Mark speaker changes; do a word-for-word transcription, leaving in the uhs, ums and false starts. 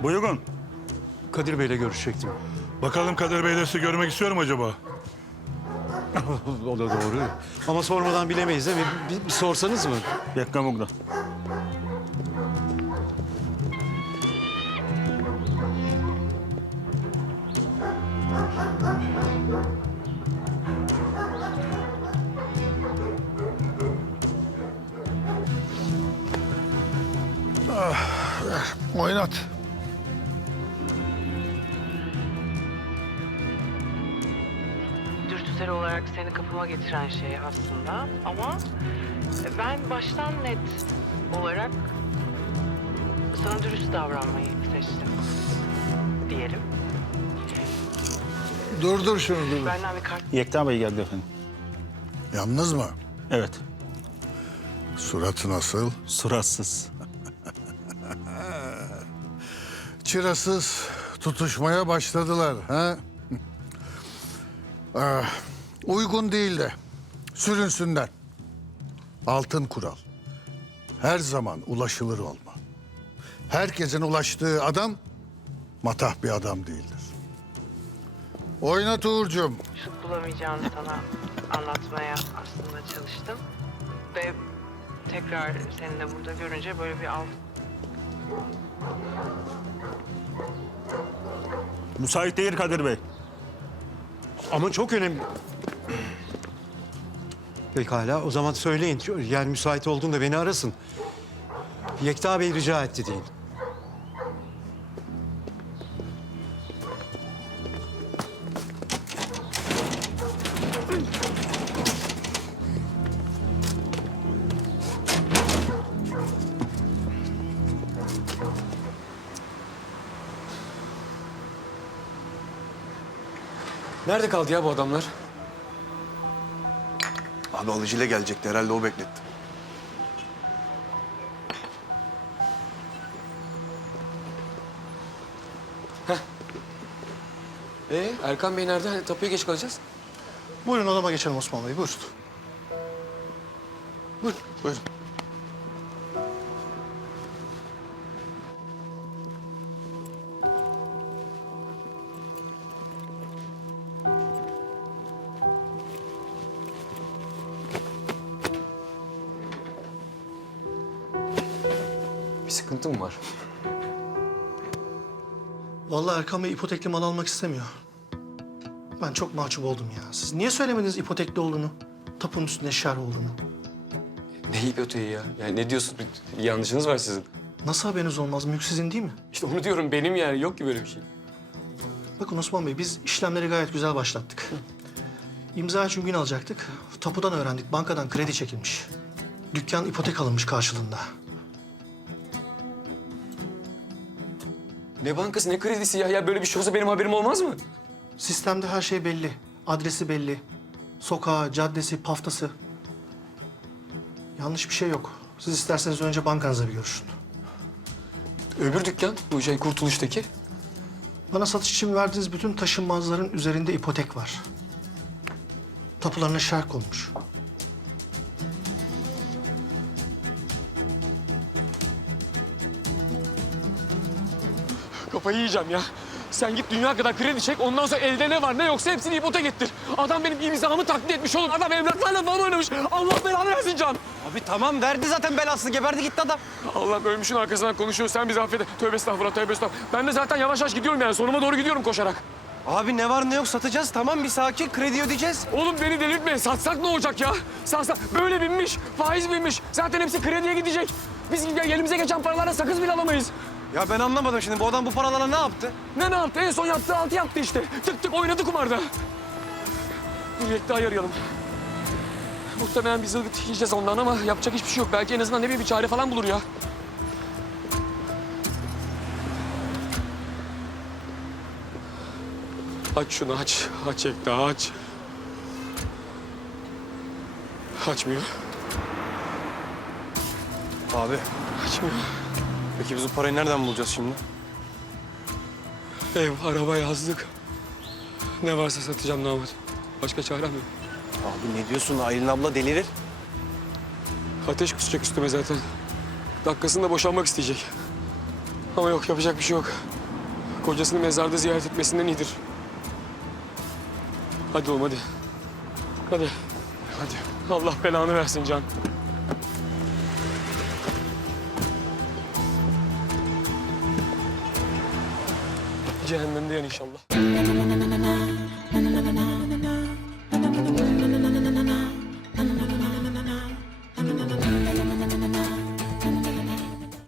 Speaker 1: Buyurun.
Speaker 2: Kadir Bey'le görüşecektim.
Speaker 3: Bakalım Kadir Bey'le sizi görmek istiyorum acaba?
Speaker 2: O da doğru. Ama sormadan bilemeyiz değil mi? Bir, bir sorsanız mı?
Speaker 1: Bekle burada.
Speaker 3: Oynat.
Speaker 4: Dürtüsel olarak seni kapıma getiren şey aslında ama ben baştan net olarak sana dürüst davranmayı seçtim diyelim.
Speaker 5: Dur dur şunu dur.
Speaker 4: Benden bir kart
Speaker 1: Yekta Bey geldi efendim.
Speaker 5: Yalnız mı?
Speaker 1: Evet.
Speaker 5: Suratı nasıl?
Speaker 1: Suratsız.
Speaker 5: Çırasız tutuşmaya başladılar. Ha? Ah, uygun değil de sürünsünler. Altın kural. Her zaman ulaşılır olma. Herkesin ulaştığı adam matah bir adam değildir. Oynat Uğurcuğum.
Speaker 4: şut bulamayacağını sana anlatmaya aslında çalıştım. Ve tekrar seni de burada görünce böyle bir al.
Speaker 1: Müsait değil Kadir Bey.
Speaker 2: Ama çok önemli. Pekala, o zaman söyleyin. Yani müsait olduğunda beni arasın. Yekta Bey rica etti deyin.
Speaker 6: Nerede kaldı ya bu adamlar?
Speaker 7: Abi alıcıyla gelecekti. Herhalde o bekletti.
Speaker 6: Ee, Erkan Bey nerede? Hani tapuya geç kalacağız.
Speaker 8: Buyurun odama geçelim Osman Bey, buyurun.
Speaker 7: Buyurun, buyurun.
Speaker 6: Bir sıkıntı mı var?
Speaker 8: Vallahi Erkan Bey ipotekli mal almak istemiyor. Ben çok mahcup oldum ya. Siz niye söylemediniz ipotekli olduğunu? Tapunun üstünde şer olduğunu.
Speaker 6: Ne ipoteği ya? Yani ne diyorsun? Bir yanlışınız var sizin.
Speaker 8: Nasıl haberiniz olmaz? Mülk sizin değil mi?
Speaker 6: İşte onu diyorum, benim yani. Yok ki böyle bir şey.
Speaker 8: Bakın Osman Bey, biz işlemleri gayet güzel başlattık. İmza için gün alacaktık. Tapudan öğrendik, bankadan kredi çekilmiş. Dükkan ipotek alınmış karşılığında.
Speaker 6: Ne bankası, ne kredisi ya? Ya böyle bir şey olsa benim haberim olmaz mı?
Speaker 8: Sistemde her şey belli. Adresi belli. Sokağı, caddesi, paftası. Yanlış bir şey yok. Siz isterseniz önce bankanızla bir görüşün.
Speaker 6: Öbür dükkan, bu şey Kurtuluş'taki.
Speaker 8: Bana satış için verdiğiniz bütün taşınmazların üzerinde ipotek var. Tapularına şerh konmuş.
Speaker 6: Kafayı yiyeceğim ya. Sen git dünya kadar kredi çek, ondan sonra elde ne var ne yoksa hepsini ipotek ettir. Adam benim imzamı taklit etmiş oğlum. Adam evlatlarla falan oynamış. Allah belanı versin Can.
Speaker 9: Abi tamam, verdi zaten belasını, geberdi gitti adam.
Speaker 6: Allah ölmüşün arkasından konuşuyor. Sen bizi affet. Tövbe estağfurullah, tövbe estağfurullah. Ben de zaten yavaş yavaş gidiyorum yani. Sonuma doğru gidiyorum koşarak.
Speaker 9: Abi ne var ne yok satacağız, tamam bir sakin, kredi ödeyeceğiz.
Speaker 6: Oğlum beni delirtme. Satsak ne olacak ya? Satsak böyle binmiş, faiz binmiş. Zaten hepsi krediye gidecek. Biz elimize geçen paralarla sakız bile alamayız.
Speaker 9: Ya ben anlamadım şimdi, bu adam bu paralarla ne yaptı?
Speaker 6: Ne ne yaptı? En son yaptığı altı yaptı işte. Tık tık oynadı kumarda. Dur Yekta'yı arayalım. Muhtemelen bir zılgıt yiyeceğiz ondan ama yapacak hiçbir şey yok. Belki en azından ne bileyim bir çare falan bulur ya. Aç şunu aç. Aç Yekta aç. Açmıyor.
Speaker 9: Abi
Speaker 6: Açmıyor.
Speaker 9: peki biz bu parayı nereden bulacağız şimdi?
Speaker 6: Ev, araba yazdık. Ne varsa satacağım damat. Başka çarem yok.
Speaker 9: Abi ne diyorsun, Aylin abla delirir.
Speaker 6: Ateş kusacak üstüme zaten. Dakikasında boşanmak isteyecek. Ama yok, yapacak bir şey yok. kocasını mezarda ziyaret etmesinden iyidir. Hadi oğlum hadi. Hadi.
Speaker 2: Hadi.
Speaker 6: Allah belanı versin Can. Cehennemde yan inşallah.